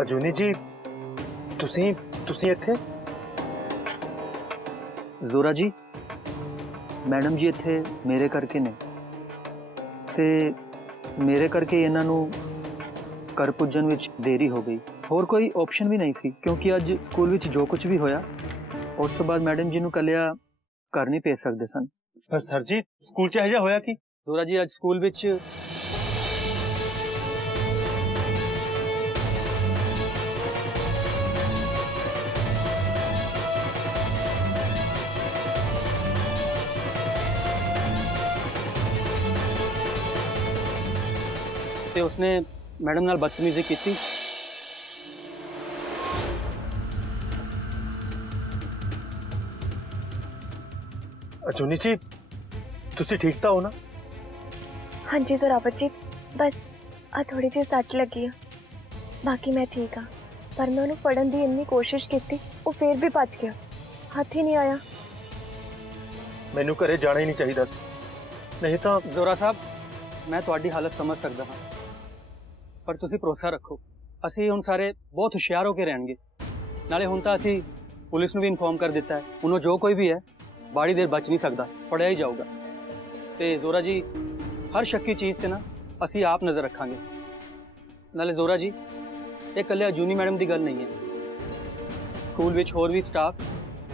ਅਜੂਨੀ ਜੀ ਤੁਸੀਂ ਇੱਥੇ? ਜ਼ੋਰਾ ਜੀ ਮੈਡਮ ਜੀ ਇੱਥੇ ਮੇਰੇ ਕਰਕੇ ਨੇ ਤੇ ਮੇਰੇ ਕਰਕੇ ਇਹਨਾਂ ਨੂੰ ਘਰ ਪੁੱਜਣ ਵਿੱਚ ਦੇਰੀ ਹੋ ਗਈ। ਹੋਰ ਕੋਈ ਆਪਸ਼ਨ ਵੀ ਨਹੀਂ ਸੀ ਕਿਉਂਕਿ ਅੱਜ ਸਕੂਲ ਵਿੱਚ ਜੋ ਕੁਝ ਵੀ ਹੋਇਆ ਉਸ ਤੋਂ ਬਾਅਦ ਮੈਡਮ ਜੀ ਨੂੰ ਕੱਲਿਆ ਘਰ ਨਹੀਂ ਭੇਜ ਸਕਦੇ ਸਨ। ਪਰ ਸਰ ਜੀ ਸਕੂਲ 'ਚ ਇਹੋ ਜਿਹਾ ਹੋਇਆ ਕੀ? ਜ਼ੋਰਾ ਜੀ ਅੱਜ ਸਕੂਲ ਵਿੱਚ ਤੇ ਉਸਨੇ ਮੈਡਮ ਨਾਲ ਬਦਤਮੀਜ਼ੀ ਕੀਤੀ। ਅਜੂਨੀ ਜੀ ਤੁਸੀਂ ਠੀਕ ਤਾਂ ਹੋ ਨਾ? हाँ जी जोरावर जी, बस आ थोड़ी जी सट लगी आ, बाकी मैं ठीक हाँ। पर मैं उन्हें फड़न की इन्नी कोशिश की वो फिर भी बच गया, हाथ ही नहीं आया। मैनू घरे जाना ही नहीं चाहिए सी, नहीं तो। ਜ਼ੋਰਾ ਸਾਹਿਬ ਮੈਂ ਤੁਹਾਡੀ ਹਾਲਤ ਸਮਝ ਸਕਦਾ ਹਾਂ ਪਰ ਤੁਸੀਂ ਭਰੋਸਾ ਰੱਖੋ ਅਸੀਂ ਹੁਣ ਸਾਰੇ ਬਹੁਤ ਹੁਸ਼ਿਆਰ ਹੋ ਕੇ ਰਹਿਣਗੇ। ਨਾਲੇ ਹੁਣ ਤਾਂ ਅਸੀਂ ਪੁਲਿਸ ਨੂੰ ਵੀ ਇਨਫੋਰਮ ਕਰ ਦਿੱਤਾ ਹੈ, ਹੁਣ ਜੋ ਕੋਈ ਵੀ ਹੈ ਬਾੜੀ ਦੇਰ ਬਚ ਨਹੀਂ ਸਕਦਾ, ਫੜਿਆ ਹੀ ਜਾਊਗਾ। ਤੇ ਜ਼ੋਰਾ ਜੀ ਹਰ ਸ਼ੱਕੀ ਚੀਜ਼ ਤੇ ਨਾ ਅਸੀਂ ਆਪ ਨਜ਼ਰ ਰੱਖਾਂਗੇ। ਨਾਲੇ ਜ਼ੋਰਾ ਜੀ ਇਹ ਇਕੱਲੇ ਅਜੂਨੀ ਮੈਡਮ ਦੀ ਗੱਲ ਨਹੀਂ ਹੈ, ਸਕੂਲ ਵਿੱਚ ਹੋਰ ਵੀ ਸਟਾਫ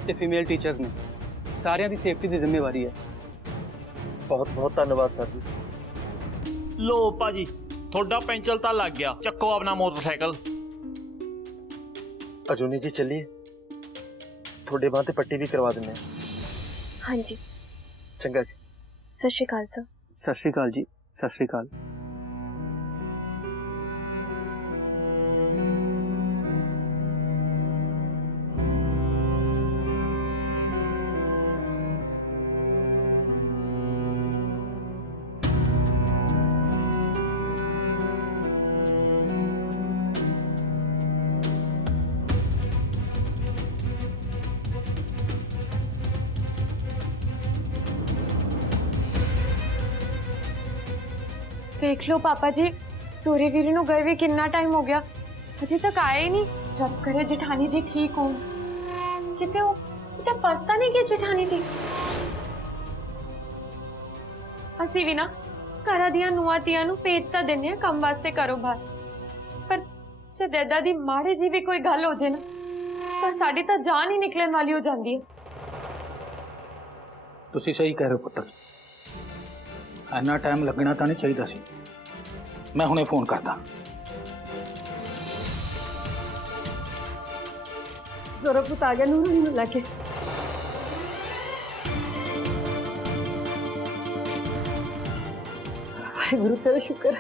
ਤੇ ਫੀਮੇਲ ਟੀਚਰਸ ਨੇ, ਸਾਰਿਆਂ ਦੀ ਸੇਫਟੀ ਦੀ ਜ਼ਿੰਮੇਵਾਰੀ ਹੈ। बहुत बहुत धन्यवाद सर जी। लो भाजी थोड़ा पेंचल तो लग गया, चक्को अपना मोटरसाइकिल। अजूनी जी चलिए थोड़े बांह ते पट्टी भी करवा देने। हाँ जी चंगा जी। सत श्री अकाल सर। ਸਤਿ ਸ਼੍ਰੀ ਅਕਾਲ ਜੀ, ਸਤਿ ਸ਼੍ਰੀ ਅਕਾਲ। देख लो पापा जी, सूर्यवीर नूं गए भी कितना टाइम हो गया, अजे तक आए ही नहीं। रब करे जेठानी जी ठीक हो, किते हो किते फसता नहीं कि जेठानी जी। असी भी ना घरा दियां नूआं तियां नूं भेजता दिंदे आ काम वास्ते करो बाहर, पर जद ऐदा दी माड़ी जी भी कोई गल हो जाए ना तां साडी तां जान ही निकलण वाली हो जांदी है। तुसी सही कह रहे हो पुत्र, इन्ना टाइम लगना तो नहीं चाहिए सी। मैं हुणे फोन करदा। जोरा पुत आ गया नूर नूर लाके। भाई गुरु तेरा शुक्र।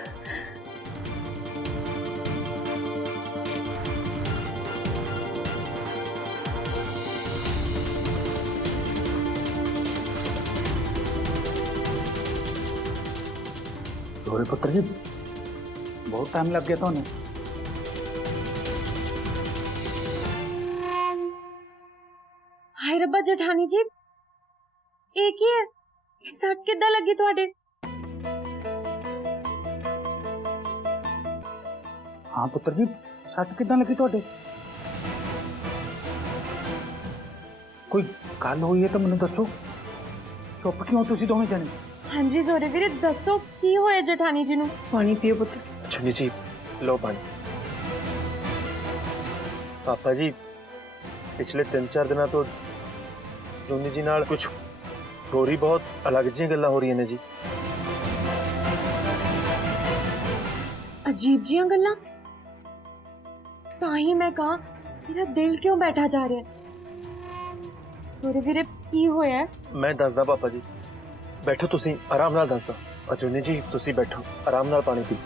जोरे पुत्र जी बहुत टाइम लग गया थानू। हाय रब्बा जेठानी जी, एक ही है, सट किद्दां लगी तुहाडे? हाँ पुत्र जी सट किदां लगी तुहाडे? कोई गल हुई है तो मैनू दसो, चुप क्यों तुसी दोवें जने? हाँ जी जोरे वीरे दसो की होया जेठानी जी नूं? पानी पियो पुत्र। अजूनी जी लो पानी। पापा जी पिछले 3-4 दिनों तो अजूनी जी नाल कुछ होर ही बहुत अलग जी गल्लां हो रही ने जी। अजीब जियां गल्लां? ताही मैं कहा मेरा दिल क्यों बैठा जा रहा है। जोरे वीरे की होया है? मैं दसदा पापा जी, बैठो तुसी आराम नाल दसदा। अजूनी जी तुसी बैठो आराम नाल पानी पी।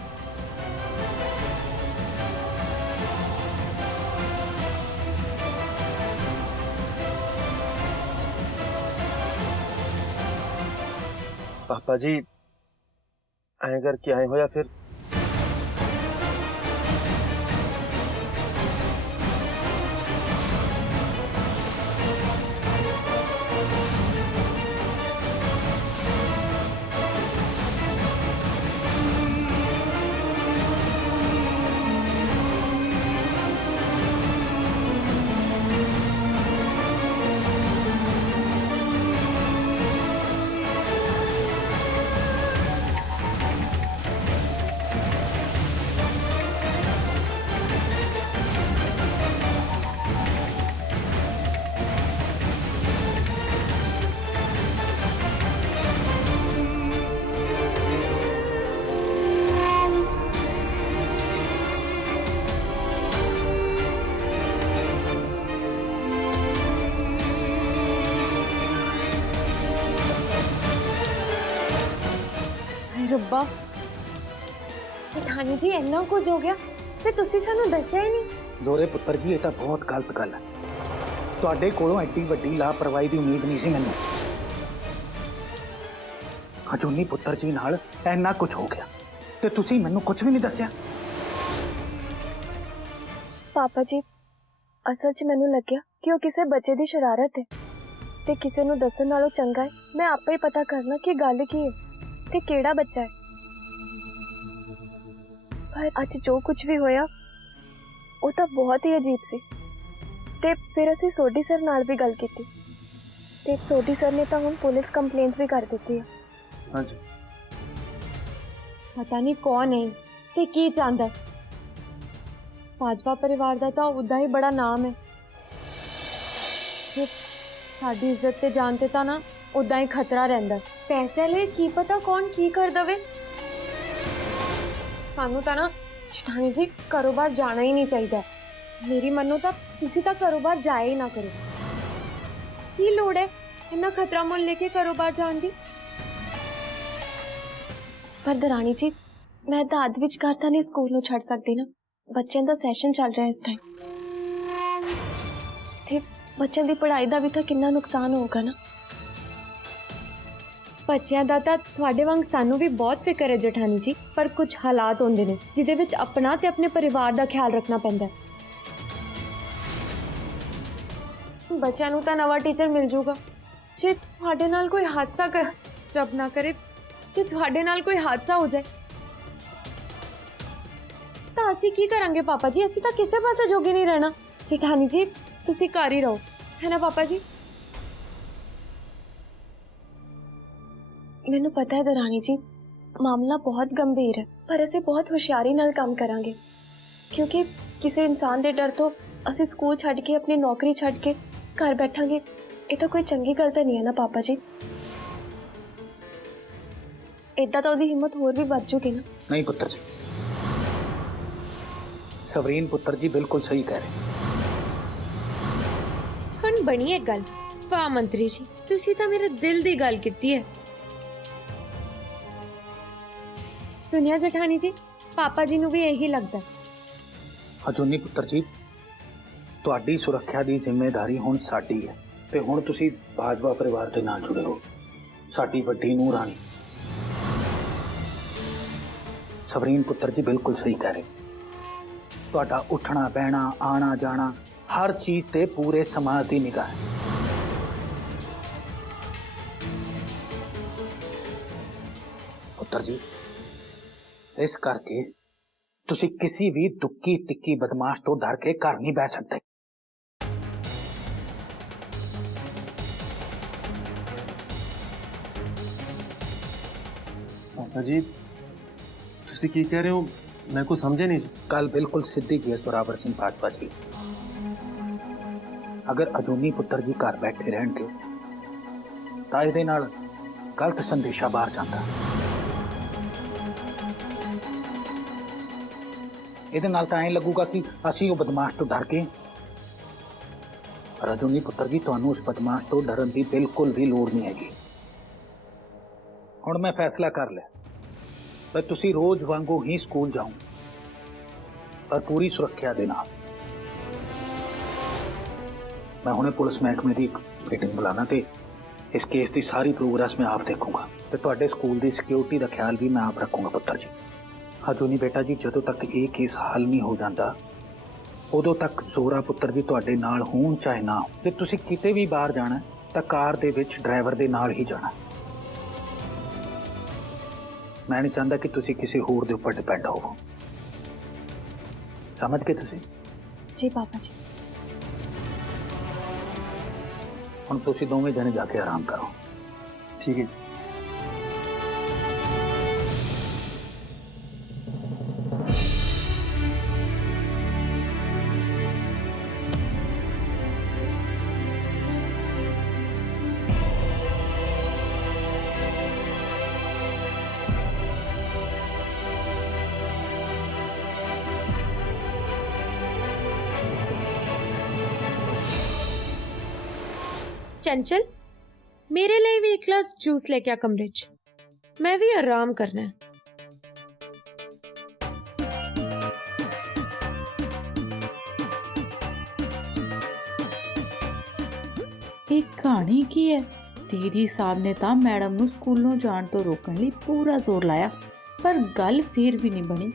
पापा जी ऐ करके आए होया फिर? ਰੱਬਾ ਜਠਾਣੀ ਜੀ ਇੰਨਾ ਕੁਝ ਹੋ ਗਿਆ ਤੇ ਤੁਸੀਂ ਸਾਨੂੰ ਦੱਸਿਆ ਹੀ ਨਹੀਂ। ਜ਼ੋਰੇ ਪੁੱਤਰ ਜੀ, ਇਹ ਤਾਂ ਬਹੁਤ ਗਲਤ ਗੱਲ ਹੈ। ਤੁਹਾਡੇ ਕੋਲੋਂ ਐਡੀ ਵੱਡੀ ਲਾਪਰਵਾਹੀ ਦੀ ਉਮੀਦ ਨਹੀਂ ਸੀ ਮੈਨੂੰ। ਅਜੂਨੀ ਪੁੱਤਰ ਜੀ ਨਾਲ ਇੰਨਾ ਕੁਝ ਹੋ ਗਿਆ ਤੇ ਤੁਸੀਂ ਮੈਨੂੰ ਕੁਝ ਵੀ ਨਹੀਂ ਦੱਸਿਆ। ਪਾਪਾ ਜੀ ਅਸਲ 'ਚ ਮੈਨੂੰ ਲੱਗਿਆ ਕਿ ਉਹ ਕਿਸੇ ਬੱਚੇ ਦੀ ਸ਼ਰਾਰਤ ਹੈ ਤੇ ਕਿਸੇ ਨੂੰ ਦੱਸਣ ਨਾਲੋਂ ਚੰਗਾ ਹੈ ਮੈਂ ਆਪੇ ਹੀ ਪਤਾ ਕਰਨਾ ਕਿ ਗੱਲ ਕੀ ਹੈ ਤੇ ਕਿਹੜਾ ਬੱਚਾ ਹੈ। ਪਰ ਅੱਜ ਜੋ ਕੁਝ ਵੀ ਹੋਇਆ ਉਹ ਤਾਂ ਬਹੁਤ ਹੀ ਅਜੀਬ ਸੀ ਤੇ ਫਿਰ ਅਸੀਂ ਸੋਢੀ ਸਰ ਨਾਲ ਵੀ ਗੱਲ ਕੀਤੀ ਤੇ ਸੋਢੀ ਸਰ ਨੇ ਤਾਂ ਹੁਣ ਪੁਲਿਸ ਕੰਪਲੇਂਟ ਵੀ ਕਰ ਦਿੱਤੀ ਹੈ। हाँ जी। ਪਤਾ ਨਹੀਂ ਕੌਣ ਹੈ ਤੇ ਕੀ ਚਾਹੁੰਦਾ ਹੈ। ਬਾਜਵਾ ਪਰਿਵਾਰ ਦਾ ਤਾਂ ਉਦਾਂ ਹੀ ਬੜਾ ਨਾਮ ਹੈ ਤੇ ਸਾਡੀ ਇੱਜ਼ਤ ਤੇ ਜਾਨ ਤੇ ਤਾਂ ਨਾ ਉਦਾਂ ਹੀ ਖਤਰਾ ਰਹਿੰਦਾ। ਪੈਸੇ ਲਈ ਕੀ ਪਤਾ ਕੌਣ ਕੀ ਕਰ ਦਵੇ। ਸਾਨੂੰ ਤਾਂ ਨਾ ਜਠਾਣੀ ਜੀ ਘਰੋਂ ਬਾਹਰ ਜਾਣਾ ਹੀ ਨਹੀਂ ਚਾਹੀਦਾ। ਮੇਰੀ ਮੰਨੋ ਤਾਂ ਤੁਸੀਂ ਤਾਂ ਘਰੋਂ ਬਾਹਰ ਜਾਇਆ ਹੀ ਨਾ ਕਰੋ। ਕੀ ਲੋੜ ਹੈ ਇੰਨਾ ਖਤਰਾ ਮੁੱਲ ਲੈ ਕੇ ਘਰੋਂ ਬਾਹਰ ਜਾਣ ਦੀ। ਪਰ ਦਰਾਣੀ ਜੀ ਮੈਂ ਤਾਂ ਅੱਧ ਵਿਚਕਾਰ ਤਾਂ ਨਹੀਂ ਸਕੂਲ ਨੂੰ ਛੱਡ ਸਕਦੀ ਨਾ। ਬੱਚਿਆਂ ਦਾ ਸੈਸ਼ਨ ਚੱਲ ਰਿਹਾ ਇਸ ਟਾਈਮ ਤੇ ਬੱਚਿਆਂ ਦੀ ਪੜ੍ਹਾਈ ਦਾ ਵੀ ਤਾਂ ਕਿੰਨਾ ਨੁਕਸਾਨ ਹੋਊਗਾ ਨਾ। ਬੱਚਿਆਂ ਦਾ ਤਾਂ ਤੁਹਾਡੇ ਵਾਂਗ ਸਾਨੂੰ ਵੀ ਬਹੁਤ ਫਿਕਰ ਹੈ ਜਠਾਣੀ ਜੀ, ਪਰ ਕੁਝ ਹਾਲਾਤ ਹੁੰਦੇ ਨੇ ਜਿਹਦੇ ਵਿੱਚ ਆਪਣਾ ਤੇ ਆਪਣੇ ਪਰਿਵਾਰ ਦਾ ਖਿਆਲ ਰੱਖਣਾ ਪੈਂਦਾ ਹੈ। ਬੱਚਿਆਂ ਨੂੰ ਤਾਂ ਨਵਾਂ ਟੀਚਰ ਮਿਲ ਜਾਊਗਾ। ਜੇ ਤੁਹਾਡੇ ਨਾਲ ਕੋਈ ਹਾਦਸਾ ਕਰ ਰੱਬ ਨਾ ਕਰੇ ਜੇ ਤੁਹਾਡੇ ਨਾਲ ਕੋਈ ਹਾਦਸਾ ਹੋ ਜਾਏ ਤਾਂ ਅਸੀਂ ਕੀ ਕਰਾਂਗੇ ਪਾਪਾ ਜੀ। ਅਸੀਂ ਤਾਂ ਕਿਸੇ ਪਾਸੇ ਜੋਗੇ ਨਹੀਂ ਰਹਿਣਾ। ਜਠਾਣੀ ਜੀ ਤੁਸੀਂ ਘਰ ਹੀ ਰਹੋ ਹੈ ਨਾ ਪਾਪਾ ਜੀ। ਮੈਨੂੰ ਪਤਾ ਹੈ ਦਰਾਣੀ ਜੀ ਮਾਮਲਾ ਬਹੁਤ ਗੰਭੀਰ ਹੈ ਪਰ ਅਸੀਂ ਬਹੁਤ ਹੁਸ਼ਿਆਰੀ ਨਾਲ ਕੰਮ ਕਰਾਂਗੇ ਕਿਉਂਕਿ ਕਿਸੇ ਇਨਸਾਨ ਦੇ ਡਰ ਤੋਂ ਅਸੀਂ ਸਕੂਲ ਛੱਡ ਕੇ ਆਪਣੀ ਨੌਕਰੀ ਛੱਡ ਕੇ ਘਰ ਬੈਠਾਂਗੇ ਇਹ ਤਾਂ ਕੋਈ ਚੰਗੀ ਗੱਲ ਤਾਂ ਨਹੀਂ ਹੈ ਨਾ ਪਾਪਾ ਜੀ। ਇਦਾਂ ਤਾਂ ਉਹਦੀ ਹਿੰਮਤ ਹੋਰ ਵੀ ਵੱਧ ਜੂਗੀ ਨਾ। ਨਹੀਂ ਪੁੱਤਰ ਜੀ, ਸਵਰੀਨ ਪੁੱਤਰ ਜੀ ਬਿਲਕੁਲ ਸਹੀ ਕਹਿ ਰਹੇ। ਹੁਣ ਬਣੀ ਇੱਕ ਗੱਲ। ਵਾਹ ਮੰਤਰੀ ਜੀ ਤੁਸੀਂ ਤਾਂ ਮੇਰੇ ਦਿਲ ਦੀ ਗੱਲ ਕੀਤੀ ਹੈ। ਸੁਣਿਆ ਜਠਾਣੀ ਜੀ ਪਾਪਾ ਜੀ ਨੂੰ ਵੀ ਇਹੀ ਲੱਗਦਾ। ਅਜੂਨੀ ਪੁੱਤਰ ਜੀ, ਤੁਹਾਡੀ ਸੁਰੱਖਿਆ ਦੀ ਜ਼ਿੰਮੇਵਾਰੀ ਹੁਣ ਸਾਡੀ ਹੈ ਤੇ ਹੁਣ ਤੁਸੀਂ ਬਾਜਵਾ ਪਰਿਵਾਰ ਦੇ ਨਾਲ ਜੁੜੇ ਹੋ। ਸਾਡੀ ਵੱਡੀ ਨੂੰਹ ਰਾਣੀ ਸਵਰੀਨ ਪੁੱਤਰ ਜੀ ਬਿਲਕੁਲ ਸਹੀ ਕਹਿ ਰਹੇ। ਤੁਹਾਡਾ ਉੱਠਣਾ ਬਹਿਣਾ ਆਣਾ ਜਾਣਾ ਹਰ ਚੀਜ਼ ਤੇ ਪੂਰੇ ਸਮਾਜ ਦੀ ਨਿਗਾਹ ਹੈ। ਪੁੱਤਰ ਜੀ ਇਸ ਕਰਕੇ ਤੁਸੀਂ ਕਿਸੇ ਵੀ ਦੁੱਕੀ ਤਿੱਕੀ ਬਦਮਾਸ਼ ਤੋਂ ਡਰ ਕੇ ਘਰ ਨਹੀਂ ਬੈ ਸਕਦੇ। पापा जी ਤੁਸੀਂ ਕੀ ਕਹਿ ਰਹੇ ਹੋ ਮੈਂ ਕੁਝ ਸਮਝਿਆ ਨਹੀਂ ਜੀ। कल बिल्कुल सिद्धि की है जोरावर सिंह भाजपा जी। अगर अजूनी पुत्र जी घर बैठे रहणगे तां इहदे नाल गलत संदेशा बाहर जांदा। इहदे नाल तां ऐ लगूगा कि असीं वो बदमाश तो डर गए। पर अजूनी पुत्र जी तुहानूं उस बदमाश तो डरन की बिल्कुल भी लोड़ नहीं हैगी। हुण मैं फैसला कर लिया पर तुसी रोज वांगू ही स्कूल जाओ पर पूरी सुरक्षा दे नाल। मैं हुणे पुलिस महकमे की मीटिंग बुलाना ते इस केस की सारी प्रोग्रेस मैं आप देखूंगा ते तुहाडे स्कूल की सिक्योरिटी का ख्याल भी मैं आप रखूंगा पुत्र जी। अजूनी बेटा जी जदों तक ये केस हल नहीं हो जाता उदों तक जोरा पुत्र जी तुहाडे नाल होण चाहे ना हो। ते तुसी किते भी बाहर जाना तां कार दे विच ड्राइवर दे नाल ही जाना। मैं नहीं चाहता कि तुसी किसी होर दे ऊपर डिपेंड हो। समझ गए तुसी? जी पापा जी। हुण तुसी दोवें जने जाके आराम करो। ठीक है। चंचल मेरे लिए भी एक ग्लास जूस लेके आ कमरे च। मैं भी आराम करना है। ਇਹ ਕਹਾਣੀ ਕੀ ਹੈ? ਦੀਦੀ ਸਾਹਿਬ ਨੇ ਤਾਂ ਮੈਡਮ ਨੂੰ ਸਕੂਲੋਂ ਜਾਣ ਤੋਂ ਰੋਕਣ ਲਈ ਪੂਰਾ ਜ਼ੋਰ ਲਾਇਆ, ਪਰ ਗੱਲ ਫੇਰ ਵੀ ਨਹੀਂ ਬਣੀ।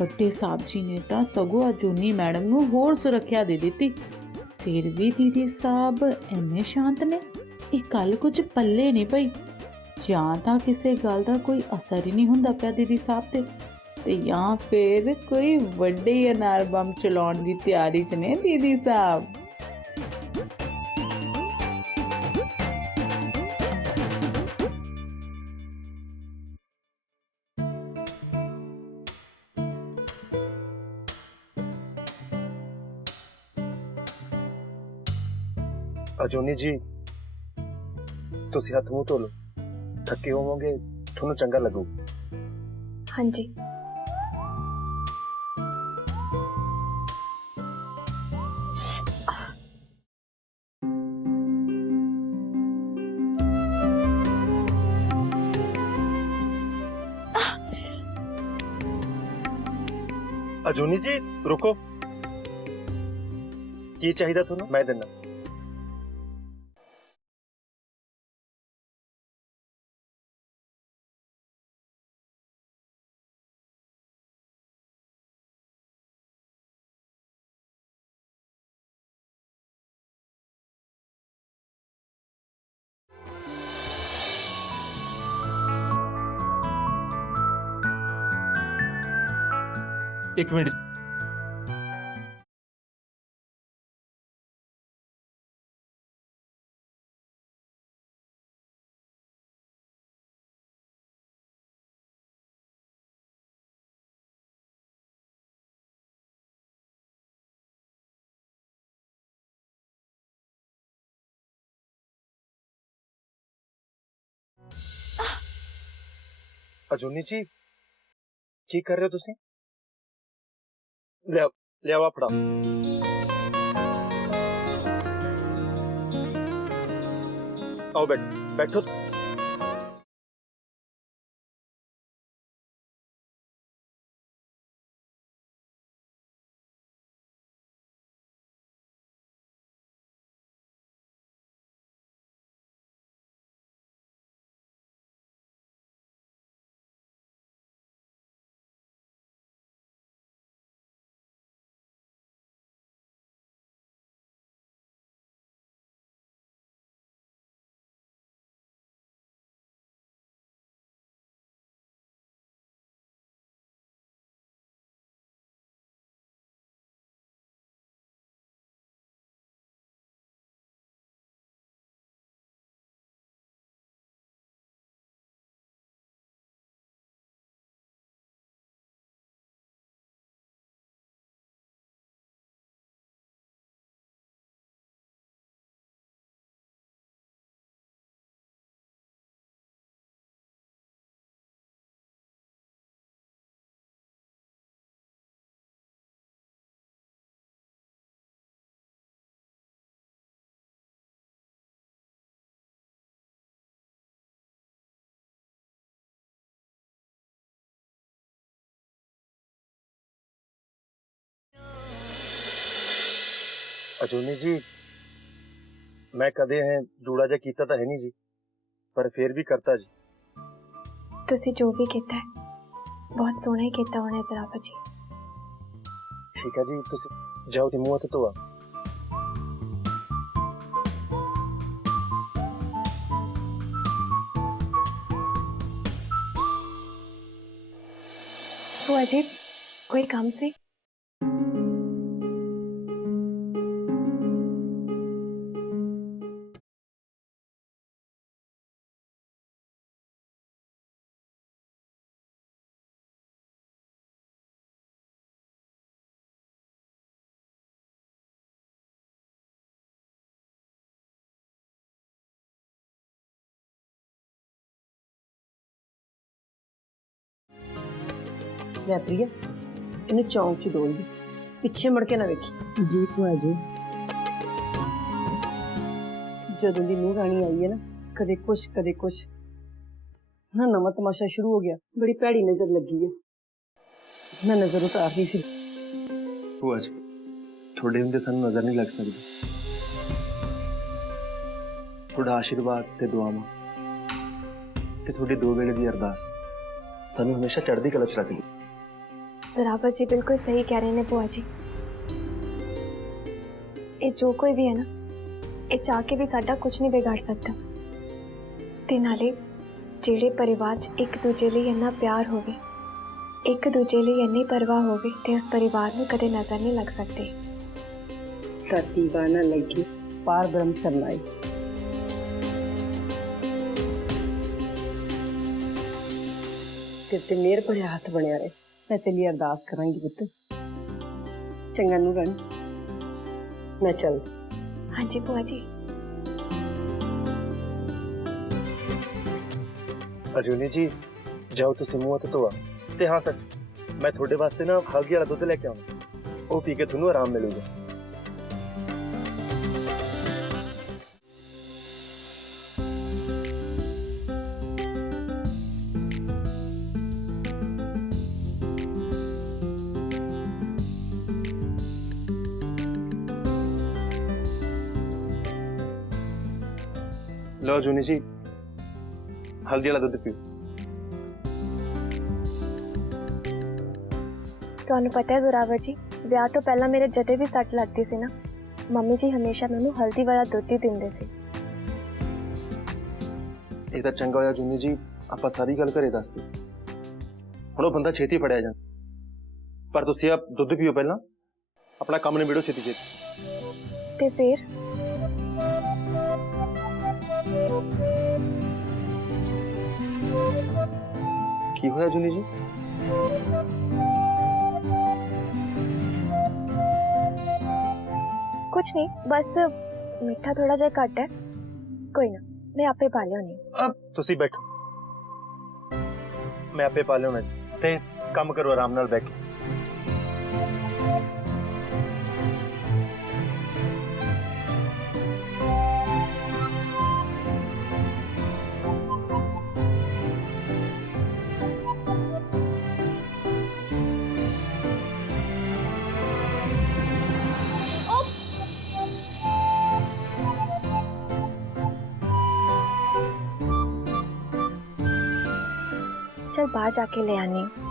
ਵੱਡੇ ਸਾਹਿਬ ਜੀ ਨੇ ਤਾਂ ਸਗੋਂ ਅਜੂਨੀ ਮੈਡਮ ਨੂੰ ਹੋਰ ਸੁਰੱਖਿਆ ਦੇ ਦਿੱਤੀ। ਫਿਰ ਵੀ ਦੀਦੀ ਸਾਹਿਬ ਇੰਨੇ ਸ਼ਾਂਤ ਨੇ। ਇਹ ਗੱਲ ਕੁਝ ਪੱਲੇ ਨਹੀਂ ਪਈ। ਜਾਂ ਤਾਂ ਕਿਸੇ ਗੱਲ ਦਾ ਕੋਈ ਅਸਰ ਹੀ ਨਹੀਂ ਹੁੰਦਾ ਪਿਆ ਦੀਦੀ ਸਾਹਿਬ ਤੇ ਜਾਂ ਫਿਰ ਕੋਈ ਵੱਡੇ ਅਨਾਰ ਬੰਬ ਚਲਾਉਣ ਦੀ ਤਿਆਰੀ 'ਚ ਨੇ ਦੀਦੀ ਸਾਹਿਬ। ਅਜੂਨੀ ਜੀ, ਤੁਸੀਂ ਹੱਥ ਮੂੰਹ ਧੋ ਲਓ। ਥੱਕੇ ਹੋਵੋਗੇ, ਤੁਹਾਨੂੰ ਚੰਗਾ ਲੱਗੂ। ਹਾਂਜੀ। ਅਜੂਨੀ ਜੀ ਰੁਕੋ, ਕੀ ਚਾਹੀਦਾ ਤੁਹਾਨੂੰ? ਮੈਂ ਦਿੰਦਾ। एक मिनट। अजूनी जी की कर रहे हो तुसी? ले आवा फड़ा। आओ बैठो। अजूनी जी मैं कदे है जूड़ा जा कीता तो है नहीं जी, पर फिर भी करता जी। तुसी जो भी कीता है बहुत सोहना ही कीता होना ज़रावर जी। ठीक है जी, तुसी जाओ ते मुंह हथ धोआ। वो अजीब कोई काम से? ਲੈ ਪ੍ਰਿਆ, ਇਹਨੂੰ ਚੌਂਕ 'ਚ ਡੋਲ ਦੀ, ਪਿੱਛੇ ਮੁੜ ਕੇ ਨਾ ਵੇਖੀ। ਜੀ ਭੂਆ ਜੀ। ਜਦੋਂ ਦੀ ਨੂੰਹ ਰਾਣੀ ਆਈ ਹੈ ਨਾ, ਕਦੇ ਕੁਛ ਨਾ ਨਵਾਂ ਤਮਾਸ਼ਾ ਸ਼ੁਰੂ ਹੋ ਗਿਆ। ਬੜੀ ਭੈੜੀ ਨਜ਼ਰ ਲੱਗੀ ਹੈ। ਮੈਂ ਨਜ਼ਰ ਉਤਾਰ ਰਹੀ ਸੀ। ਭੂਆ ਜੀ, ਤੁਹਾਡੇ ਹੁੰਦੇ ਸਾਨੂੰ ਨਜ਼ਰ ਨਹੀਂ ਲੱਗ ਸਕਦੀ। ਤੁਹਾਡਾ ਆਸ਼ੀਰਵਾਦ ਤੇ ਦੁਆਵਾਂ ਤੇ ਤੁਹਾਡੀ ਦੋ ਵੇਲੇ ਦੀ ਅਰਦਾਸ ਸਾਨੂੰ ਹਮੇਸ਼ਾ ਚੜ੍ਹਦੀ ਕਲਾ ਚ ਰੱਖਦੀ। ਜ਼ਰਾਵਰ ਜੀ ਬਿਲਕੁਲ ਸਹੀ ਕਹਿ ਰਹੇ ਨੇ ਭੂਆ ਜੀ। ਇਹ ਜੋ ਕੋਈ ਵੀ ਹੈ ਨਾ, ਇਹ ਚਾਹ ਕੇ ਵੀ ਸਾਡਾ ਕੁਝ ਨਹੀਂ ਵਿਗਾੜ ਸਕਦਾ। ਤੇ ਨਾਲੇ ਜਿਹੜੇ ਪਰਿਵਾਰ 'ਚ ਇੱਕ ਦੂਜੇ ਲਈ ਇੰਨਾ ਪਿਆਰ ਹੋਵੇ, ਇੱਕ ਦੂਜੇ ਲਈ ਇੰਨੀ ਪਰਵਾਹ ਹੋਵੇ, ਤੇ ਉਸ ਪਰਿਵਾਰ ਨੂੰ ਕਦੇ ਨਜ਼ਰ ਨਹੀਂ ਲੱਗ ਸਕਦੀ। ਧਰਤੀ ਬਾਨਾ ਲੱਗੀ ਪਾਰ ਬ੍ਰਹਮ ਸਰਨਾਈ। ਤੇ ਮੇਰ ਭਰਿਆ ਹੱਥ ਬਣਿਆ ਰਹੇ। ਮੈਂ ਤੇਰੀ ਅਰਦਾਸ ਕਰਾਂਗੀ ਪੁੱਤ। ਚੰਗਾ ਨੂੰ ਰਾਣੀ, ਮੈਂ ਚੱਲ। ਹਾਂਜੀ ਭੂਆ ਜੀ। ਅਜੂਨੀ ਜੀ ਜਾਓ ਤੁਸੀਂ ਮੂੰਹ ਹੱਥ ਧੋਆ। ਤੇ ਹਾਂ ਸਰ, ਮੈਂ ਤੁਹਾਡੇ ਵਾਸਤੇ ਨਾ ਹਲਦੀ ਵਾਲਾ ਦੁੱਧ ਲੈ ਕੇ ਆਉਣਾ, ਉਹ ਪੀ ਕੇ ਤੁਹਾਨੂੰ ਆਰਾਮ ਮਿਲੂਗਾ। ਲਓ ਜੂਨੀ ਜੀ, ਹਲਦੀ ਵਾਲਾ ਦੁੱਧ ਪੀਓ। ਤੁਹਾਨੂੰ ਪਤਾ ਹੈ ਜ਼ੋਰਾਵਰ ਜੀ, ਵਿਆਹ ਤੋਂ ਪਹਿਲਾਂ ਮੇਰੇ ਜਦੇ ਵੀ ਸੱਟ ਲੱਗਦੀ ਸੀ ਨਾ, ਮੰਮੀ ਜੀ ਹਮੇਸ਼ਾ ਮੈਨੂੰ ਹਲਦੀ ਵਾਲਾ ਦੁੱਧ ਹੀ ਦਿੰਦੇ ਸੀ। ਇਹ ਤਾਂ ਚੰਗਾ ਹੋਇਆ ਜੂਨੀ ਜੀ, ਆਪਾਂ ਸਾਰੀ ਗੱਲ ਘਰੇ ਦੱਸਦੇ। ਹੁਣ ਉਹ ਬੰਦਾ ਛੇਤੀ ਫੜਿਆ ਜਾਂਦਾ, ਪਰ ਤੁਸੀਂ ਆਪ ਦੁੱਧ ਪੀਓ ਪਹਿਲਾਂ, ਆਪਣਾ ਕੰਮ ਨਿਬੇੜੋ ਛੇਤੀ ਛੇਤੀ। ਤੇ ਫਿਰ ਕੀ ਹੋਇਆ ਜੂਨੀ ਜੀ? ਕੁਛ ਨਹੀਂ, ਬਸ ਮਿੱਠਾ ਥੋੜਾ ਜਿਹਾ ਘੱਟ ਹੈ। ਕੋਈ ਨਾ, ਮੈਂ ਆਪੇ ਪਾ ਲਿਆਉਣੀ। ਅਬ ਤੁਸੀਂ ਬੈਠੋ, ਮੈਂ ਆਪੇ ਪਾ ਲਿਆਉਣਾ ਜੀ। ਤੇ ਕੰਮ ਕਰੋ ਆਰਾਮ ਨਾਲ ਬੈਠ ਕੇ। चल बाहर जाके ले आनी हूँ।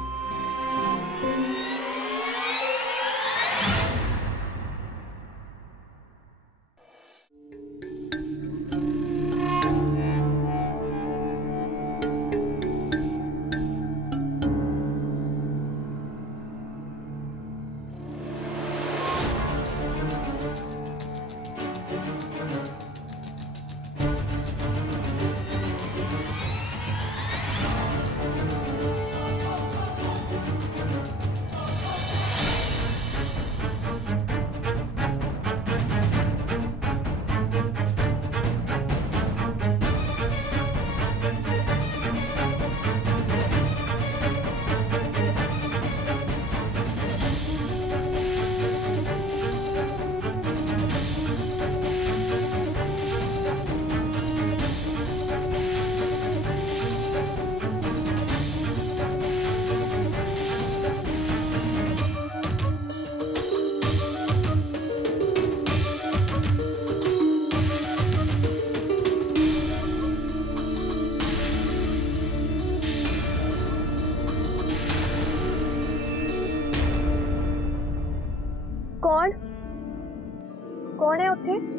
कौन कौन है उत्थे?